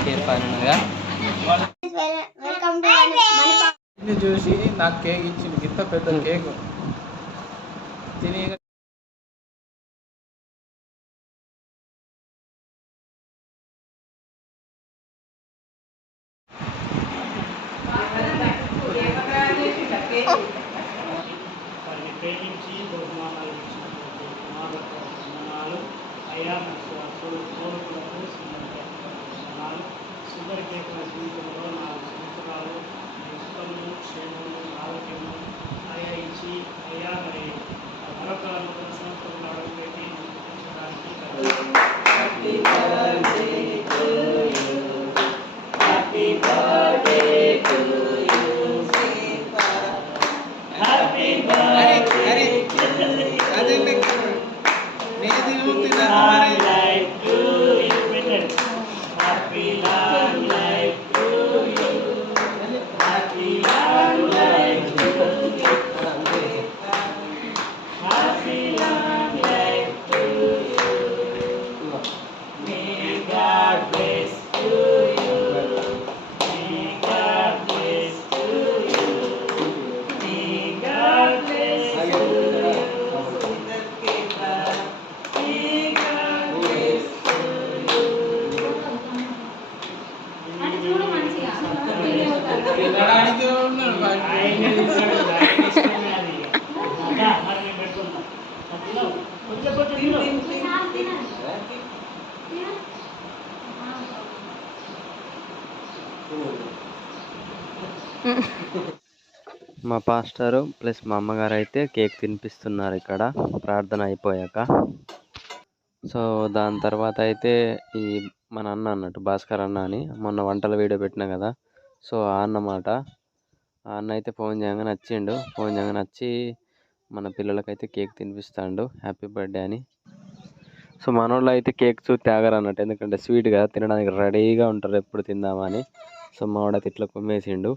Cake పైనగా welcome to మణిపా ఇది చూసి నాకు కేక్ ఇచ్చింది. ఇంత పెద్ద కేక్. తిని ప్రేమించి బహుమానాలు ఇచ్చినటువంటి కుమారులకు వందనాలు అయ్యా కోరుకులకు వందనాలు షుగర్ కేక్ నా జీవితంలో నాలుగు సంవత్సరాలు ఇష్టము క్షేమము ఆరోగ్యము అయ్యా ఇచ్చి అయ్యా మరి మరొక నూతన సంవత్సరం అడుగుపెట్టి చూపించడానికి long మా పాస్టరు ప్లస్ మా అమ్మగారు అయితే కేక్ తినిపిస్తున్నారు ఇక్కడ. ప్రార్థన అయిపోయాక. సో దాని తర్వాత అయితే ఈ మన అన్న అన్నట్టు భాస్కర్ అన్న అని మొన్న వంటల వీడియో పెట్టినా కదా. సో ఆ అన్నమాట ఆ అన్న అయితే ఫోన్ చేయగానే వచ్చిండు ఫోన్ చేయగానే వచ్చి మన పిల్లలకైతే కేక్ తినిపిస్తాడు. హ్యాపీ బర్త్డే అని. సో మనోళ్ళు అయితే కేక్ చూసి తాగరు అన్నట్టు. ఎందుకంటే స్వీట్గా తినడానికి రెడీగా ఉంటారు. ఎప్పుడు తిందామని సో మా వాడైతే ఇట్లా కుమ్మేసిండు.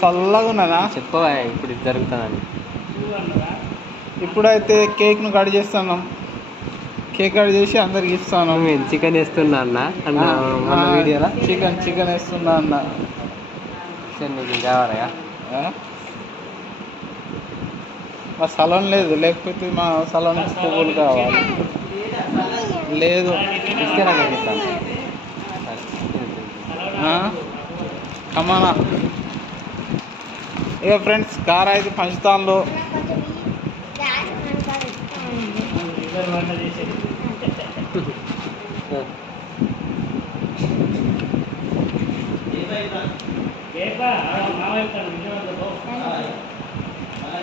చల్లగా ఉన్నదా? చెప్పవా ఇప్పుడు ఇది జరుగుతుందని. ఇప్పుడైతే కేక్ను కట్ చేస్తున్నాం. కేక్ కట్ చేసి అందరికి ఇస్తాను నేను చికెన్ వేస్తున్నా అన్న అన్న మన వీడియోలో. చికెన్ చికెన్ వేస్తున్నా అన్న. సరే నీకు కావాలయా? మా సలం లేదు లేకపోతే మా సలం నుంచి పువ్వులు కావాలి. లేదు. ఇస్తే. నాకు ఇస్తాను కమానా ఇక ఫ్రెండ్స్ కార్ అయితే పంచుతాన్లో ఇద్దరు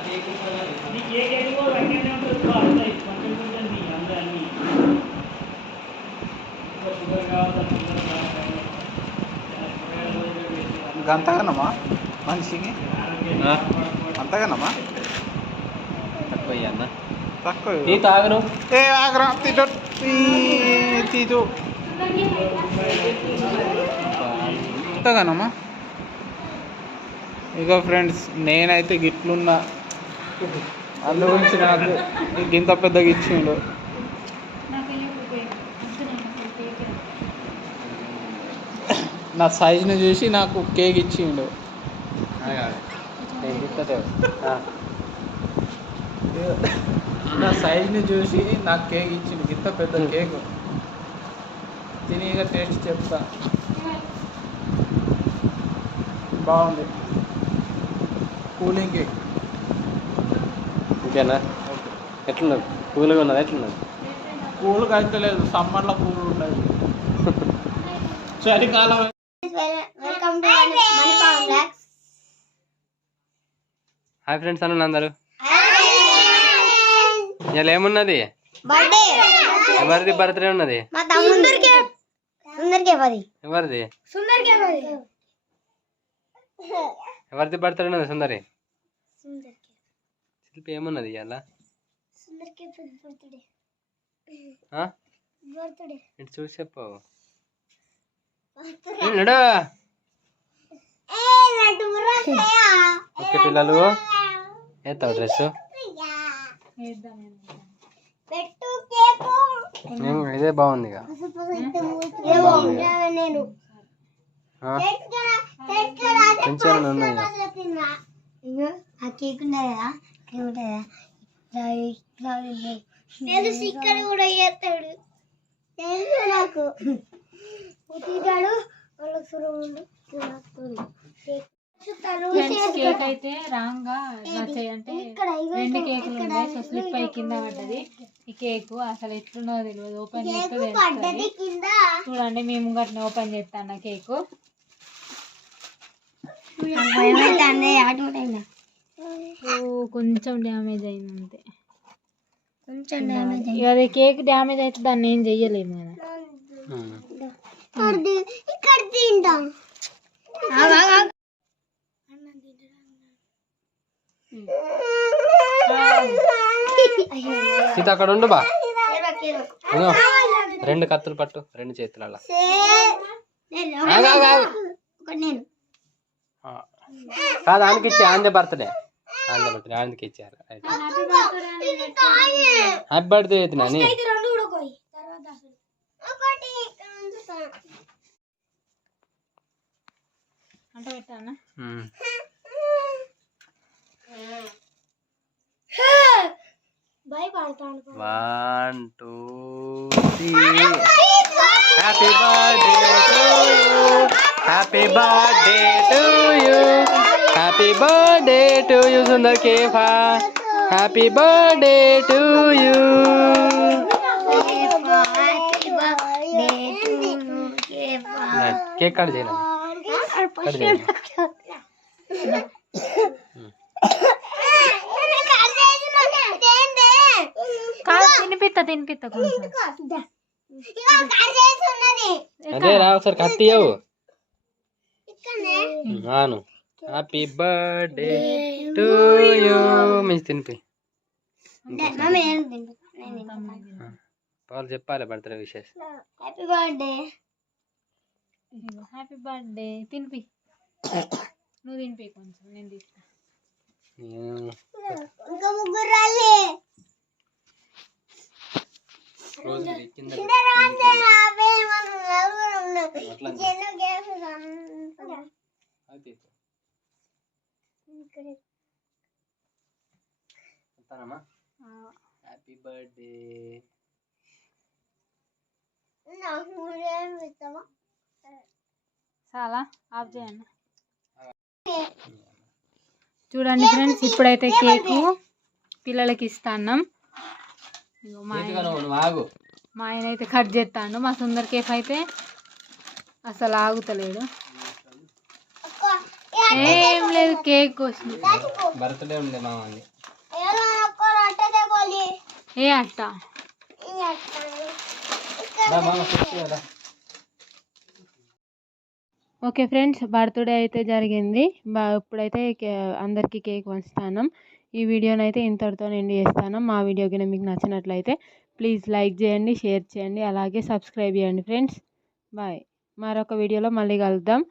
కేక్ ఉంటుంది, పో, అంతా కొంచెం కొంచెం తీ, అంతా అన్ని. ఇంకా షుగర్ కావాలా, షుగర్ కావాలా. కూరగాయలు కూడా వేసి, అంతగానమ్మా మనిషికి. అంతగానమ్మా తక్కువ అన్న. తక్కువ తాగను. ఏ ఆగ్రా తీటు తీటు అంతగానమ్మా ఇక ఫ్రెండ్స్ నేనైతే గిట్లున్నా. అందు గురించి నాకు ఇంత పెద్దగా ఇచ్చిండు నాకు వెళ్ళి ఉపయోగం ఉపయోగం నా సైజుని చూసి నాకు కేక్ ఇచ్చిండు. నా సైజుని చూసి నాకు కేక్ ఇచ్చిండు. ఇంత పెద్ద కేక్ తిని ఇక టేస్ట్ చెప్తా. బాగుంది. కూలింగ్ కేక్ ఇంకేనా? ఎట్లున్నది? కూల్గా ఉన్నది? ఎట్లున్నది? కూల్ అయితే లేదు. సమ్మర్లో కూల్ ఉండదు. చలికాలం బ్లాగ్స్ హాయ్ ఫ్రెండ్స్ అన్న అందరు. ఇలా ఏమున్నది? బర్త్డే ఎవరిది బర్త్డే ఉన్నది? మా తమ్ముడికి సుందరికే పది ఎవరిది? సుందరికే పది ఎవరిది బర్త్డే ఉన్నది సుందరి? శిల్పి ఏమున్నది ఇవాళ? సుందరికే బర్త్డే ఆ? బర్త్డే ఇటు చూసి చెప్పు. నడు. ఓకే పిల్లలు. ఏతావు డ్రెస్ పెట్టు కేకు ఇదే బాగుంది ఉన్నాయి కేక్ ఉండదా ఉండదా తెలుసు ఇక్కడ కూడా చేస్తాడు. తెలుసు నాకు. వాళ్ళకి కేక్ అయితే రాంగ్గా రెండు కేకులు ఉన్నాయి. సో స్లిప్ అయి కింద పడ్డది. ఈ కేక్ అసలు ఎట్లున్నో తెలియదు ఓపెన్ చేస్తే చూడండి మేము గట్ల ఓపెన్ చేస్తాను కేక్. కొంచెం డ్యామేజ్ అయింది. అంతే కొంచెం డ్యామేజ్ అది కేక్ డ్యామేజ్ అయితే దాన్ని ఏం చెయ్యలేము కదా ఉమ్. ఇక్కడ తింటాం సీత అక్కడ ఉండు బా. రెండు కత్తులు పట్టు రెండు చేతుల నేను కాదు ఆయనకి ఇచ్చే ఆందే బర్త్డే. ఆందే బర్త్డే ఆయనకి ఇచ్చారు. హ్యాపీ బర్త్డే అయితే నాని రెండు కూడా పోయి తర్వాత ఒకటి అంటే పెట్టానా ఉమ్. భయపడతాను one two three happy birthday to you happy birthday to you happy birthday to you Sundar Kepha happy birthday to you cake cut చేయాలి కట్ చేయాలి కాదు తినిపిత్త తినిపిత్త కొంచెం అదే రా ఒకసారి కత్తి అవును హ్యాపీ బర్త్డే టు యూ మంచి తినిపి. వాళ్ళు చెప్పాలి birthday wishes. Happy birthday happy birthday తినిపి. నువ్వు తినిపి కొంచెం నేను తీస్తా. ఇంకా ముగ్గురు రాలే. కింద హ్యాపీ బర్త్డే చాలా ఆఫ్ చేయండి. చూడండి ఫ్రెండ్స్ ఇప్పుడైతే కేకు పిల్లలకి ఇస్తాన్నాం. మా ఆయన అయితే కట్ చేస్తాడు. మా సుందర్ కేఫ్ అయితే అసలు ఆగుతలేడు ఏం లేదు కేక్ కోసం బర్త్డే ఉండే మామది ఏ అట్ట ఓకే ఫ్రెండ్స్ బర్త్డే అయితే జరిగింది. బా ఇప్పుడైతే కే- అందరికీ కేక్ పంచుతాను ఈ వీడియోని అయితే ఇంతటితో ఎండ్ చేస్తాను. మా వీడియో కింద మీకు నచ్చినట్లయితే ప్లీజ్ లైక్ చేయండి షేర్ చేయండి అలాగే సబ్స్క్రైబ్ చేయండి ఫ్రెండ్స్. బాయ్. మరొక వీడియోలో మళ్ళీ కలుద్దాం.